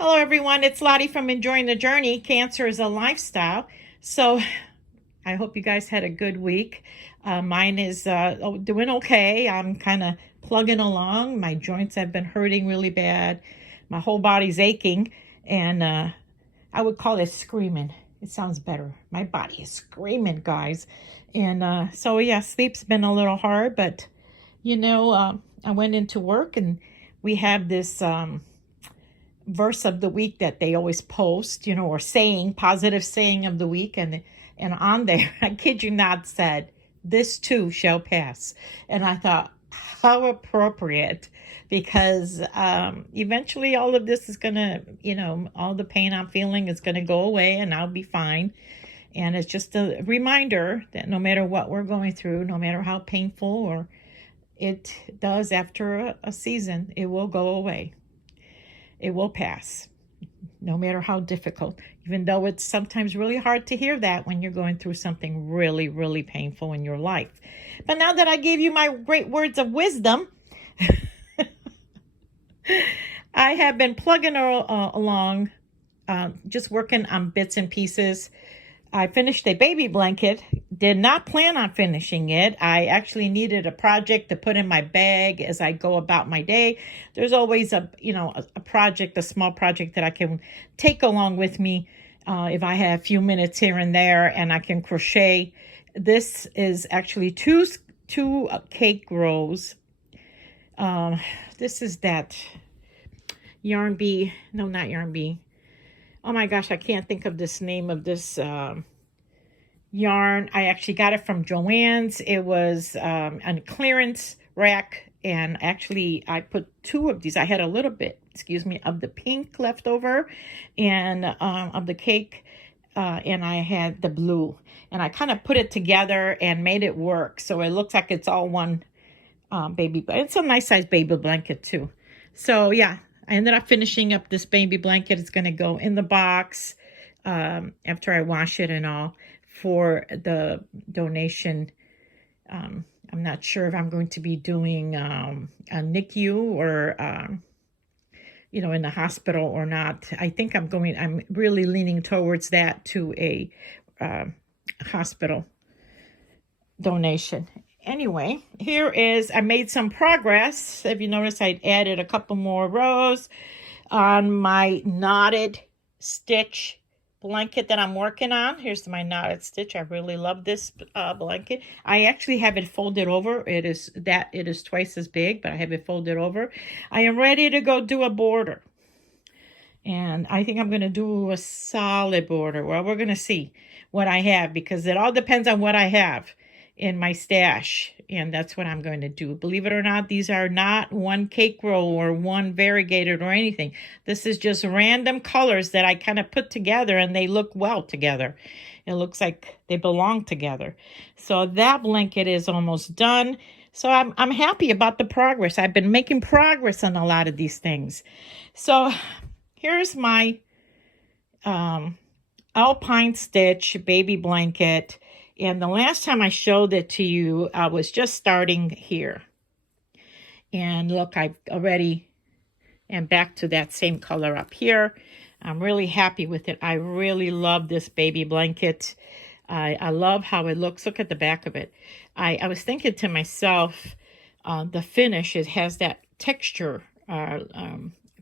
Hello everyone, it's Lottie from Enjoying the Journey. Cancer is a lifestyle. So I hope you guys had a good week. Mine is doing okay. I'm kind of plugging along. My joints have been hurting really bad. My whole body's aching, and I would call it screaming. It sounds better. My body is screaming, guys. And so yeah, sleep's been a little hard, but I went into work and we have this verse of the week that they always post, or saying, positive saying of the week. And on there, I kid you not, said, "This too shall pass." And I thought, how appropriate, because eventually all of this is going to, all the pain I'm feeling is going to go away and I'll be fine. And it's just a reminder that no matter what we're going through, no matter how painful or it does after a season, it will go away. It will pass, no matter how difficult, even though it's sometimes really hard to hear that when you're going through something really, really painful in your life. But now that I gave you my great words of wisdom, I have been plugging along, just working on bits and pieces. I finished a baby blanket, did not plan on finishing it. I actually needed a project to put in my bag as I go about my day. There's always a project, a small project that I can take along with me if I have a few minutes here and there, and I can crochet. This is actually two cake rows. This is that Yarn Bee. No, not Yarn Bee. Oh my gosh, I can't think of this name of this yarn. I actually got it from Joann's. It was on a clearance rack, and actually I put two of these. I had a little bit, of the pink left over, and of the cake, and I had the blue. And I kind of put it together and made it work. So it looks like it's all one baby, but it's a nice size baby blanket too. So yeah. I ended up finishing up this baby blanket. It's going to go in the box after I wash it and all for the donation. I'm not sure if I'm going to be doing a NICU or, in the hospital or not. I think I'm really leaning towards that, to a hospital donation. Anyway, I made some progress. If you notice, I added a couple more rows on my knotted stitch blanket that I'm working on. Here's my knotted stitch. I really love this blanket. I actually have it folded over. It is twice as big, but I have it folded over. I am ready to go do a border. And I think I'm going to do a solid border. Well, we're going to see what I have, because it all depends on what I have in my stash, and that's what I'm going to do. Believe it or not, these are not one cake roll or one variegated or anything. This is just random colors that I kind of put together, and they look well together. It looks like they belong together. So that blanket is almost done. So I'm happy about the progress. I've been making progress on a lot of these things. So here's my alpine stitch baby blanket. And the last time I showed it to you, I was just starting here. And look, I already am back to that same color up here. I'm really happy with it. I really love this baby blanket. I love how it looks. Look at the back of it. I was thinking to myself, the finish, it has that texture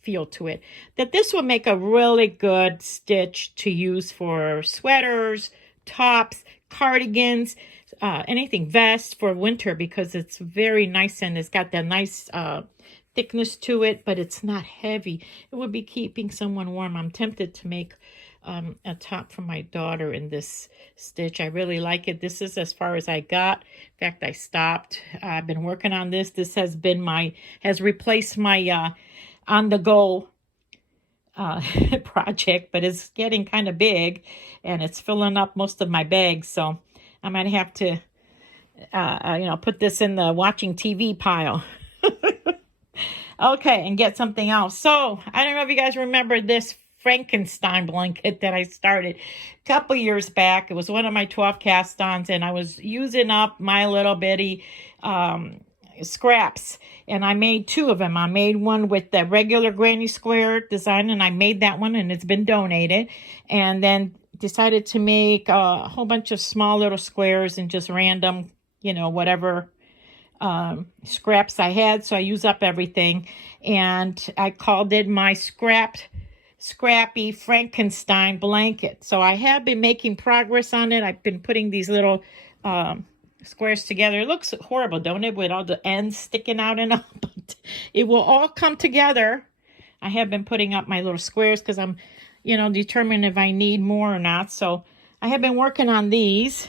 feel to it, that this will make a really good stitch to use for sweaters, tops, cardigans, anything, vests for winter, because it's very nice and it's got that nice thickness to it, but it's not heavy. It would be keeping someone warm. I'm tempted to make a top for my daughter in this stitch. I really like it. This is as far as I got. In fact, I stopped. I've been working on this. This has replaced my on-the-go project, but it's getting kind of big and it's filling up most of my bags, so I might have to put this in the watching TV pile. Okay, and get something else. So I don't know if you guys remember this Frankenstein blanket that I started a couple years back. It was one of my 12 cast-ons, and I was using up my little bitty scraps, and I made two of them. I made one with the regular granny square design, and I made that one, and it's been donated. And then decided to make a whole bunch of small little squares and just random, whatever scraps I had. So I use up everything, and I called it my Scrappy Frankenstein blanket. So I have been making progress on it. I've been putting these little squares together. It looks horrible, don't it, with all the ends sticking out and all, but it will all come together. I have been putting up my little squares because I'm, determining if I need more or not. So I have been working on these,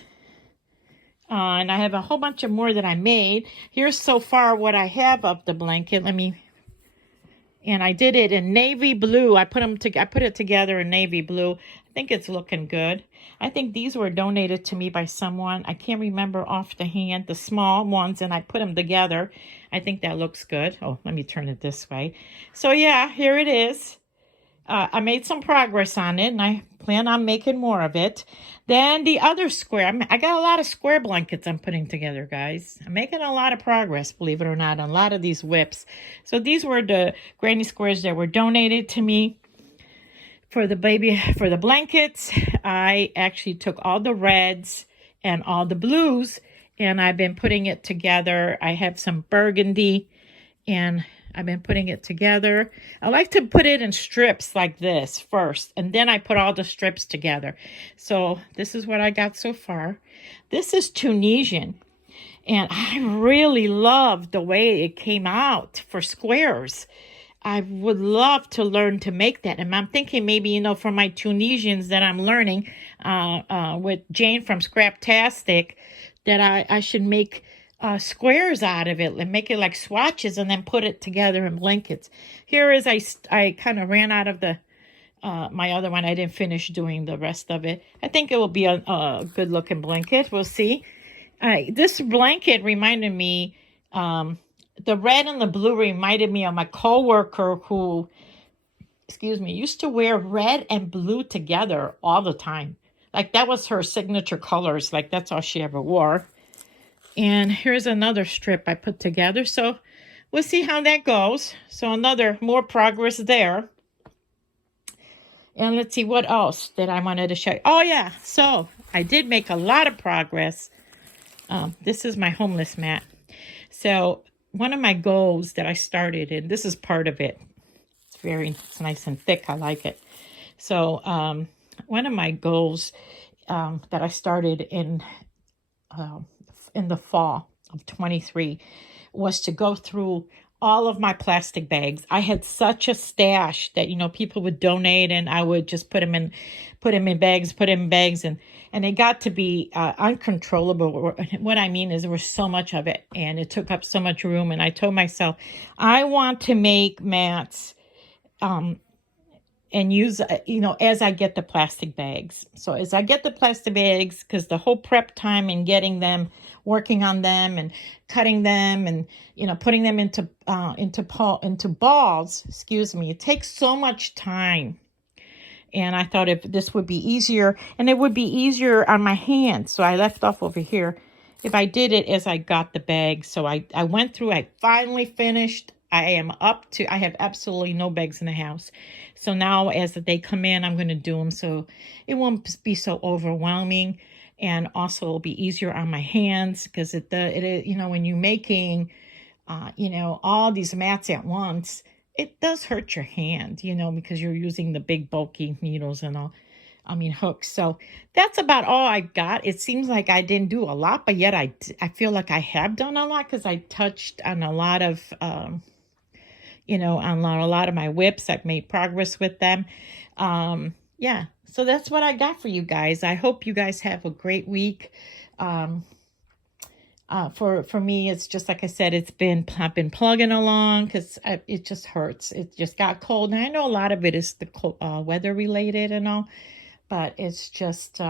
and I have a whole bunch of more that I made. Here's so far what I have of the blanket. And I did it in navy blue. I put it together in navy blue. I think it's looking good. I think these were donated to me by someone. I can't remember off the hand, the small ones, and I put them together. I think that looks good. Oh, let me turn it this way. So yeah, here it is. I made some progress on it, and I plan on making more of it. Then the other square, I got a lot of square blankets I'm putting together, guys. I'm making a lot of progress, believe it or not, on a lot of these whips. So these were the granny squares that were donated to me for the blankets. I actually took all the reds and all the blues, and I've been putting it together. I have some burgundy, and I've been putting it together. I like to put it in strips like this first, and then I put all the strips together. So this is what I got so far. This is Tunisian, and I really love the way it came out for squares. I would love to learn to make that. And I'm thinking maybe, for my Tunisians that I'm learning with Jane from Scraptastic, that I should make squares out of it and make it like swatches and then put it together in blankets. Here is, I kind of ran out of the my other one. I didn't finish doing the rest of it. I think it will be a good looking blanket. We'll see. This blanket reminded me, the red and the blue reminded me of my coworker who, used to wear red and blue together all the time. Like that was her signature colors. Like that's all she ever wore. And here's another strip I put together. So we'll see how that goes. So more progress there. And let's see what else that I wanted to show you. Oh yeah, so I did make a lot of progress. This is my homeless mat. So one of my goals that I started, and this is part of it. It's nice and thick. I like it. So one of my goals that I started in the fall of 23 was to go through all of my plastic bags. I had such a stash that, people would donate, and I would just put them in bags, and it got to be uncontrollable. What I mean is there was so much of it, and it took up so much room. And I told myself, I want to make mats and use, as I get the plastic bags. So as I get the plastic bags, because the whole prep time and getting them, working on them and cutting them and, putting them into balls, it takes so much time. And I thought if this would be easier, and it would be easier on my hands. So I left off over here if I did it as I got the bag. So I went through, I finally finished. I have absolutely no bags in the house. So now as they come in, I'm going to do them so it won't be so overwhelming. And also it'll be easier on my hands, because it when you're making, all these mats at once, it does hurt your hand, because you're using the big bulky needles and hooks. So that's about all I got. It seems like I didn't do a lot, but yet I feel like I have done a lot, because I touched on a lot of, on a lot of my whips. I've made progress with them. Yeah. So that's what I got for you guys. I hope you guys have a great week. For me, it's just like I said, I've been plugging along because it just hurts. It just got cold. And I know a lot of it is the weather related and all, but it's just,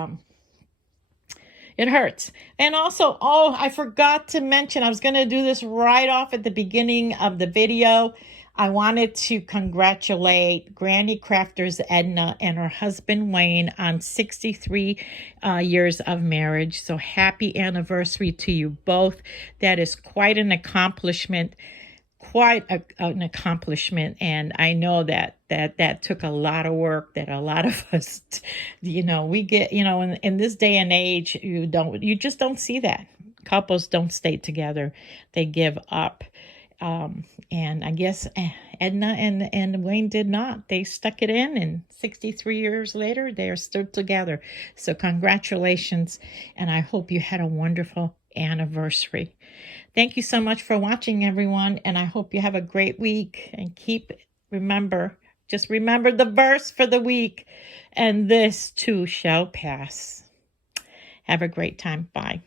it hurts. And also, I forgot to mention, I was going to do this right off at the beginning of the video. I wanted to congratulate Granny Crafters Edna and her husband Wayne on 63 years of marriage. So happy anniversary to you both. That is quite an accomplishment. An accomplishment, and I know that took a lot of work, that a lot of us, we get, in this day and age, you just don't see that. Couples don't stay together, they give up. And I guess Edna and Wayne did not. They stuck it in, and 63 years later, they are still together. So congratulations, and I hope you had a wonderful anniversary. Thank you so much for watching, everyone, and I hope you have a great week. And just remember the verse for the week, and this too shall pass. Have a great time. Bye.